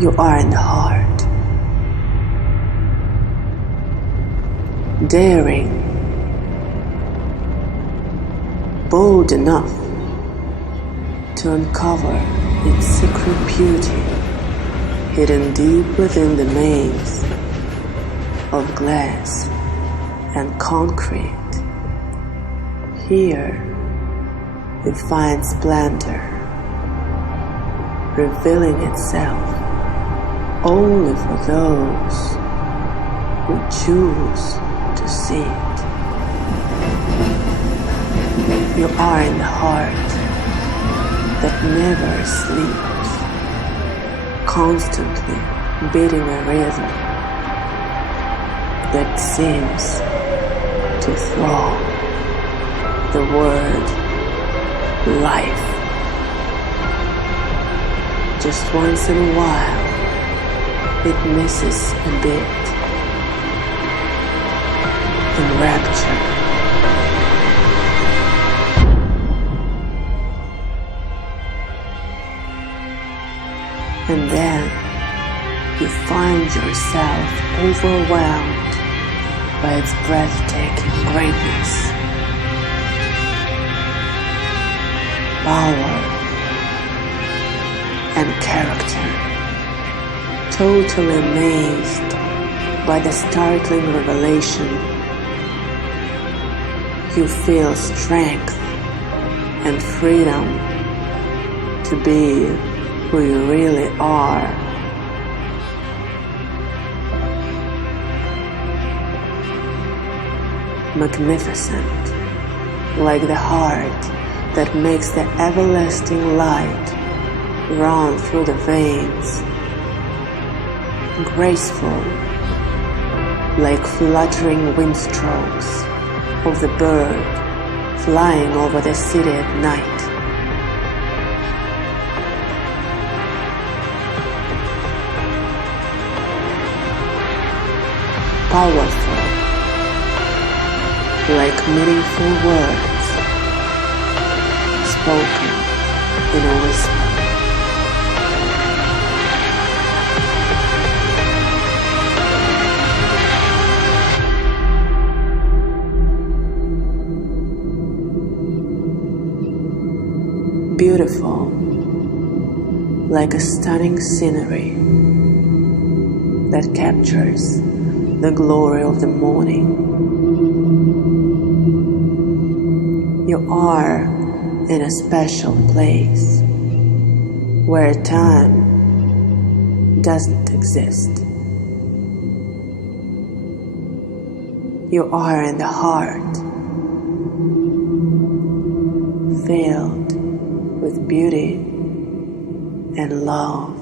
You are in the heart, daring, bold enough to uncover its secret beauty hidden deep within the maze of glass and concrete. Here it finds splendor, revealing itself only for those who choose to see it. You are in the heart that never sleeps, constantly beating a rhythm that seems to throw the word life. Just once in a while, it misses a bit in rapture. And then you find yourself overwhelmed by its breathtaking greatness, power, and character. Totally amazed by the startling revelation, you feel strength and freedom to be who you really are. Magnificent, like the heart that makes the everlasting light run through the veins. Graceful, like fluttering windstrokes of the bird flying over the city at night. Powerful, like meaningful words spoken in a whisper. Beautiful, like a stunning scenery that captures the glory of the morning. You are in a special place where time doesn't exist. You are in the heart, filled with beauty and love.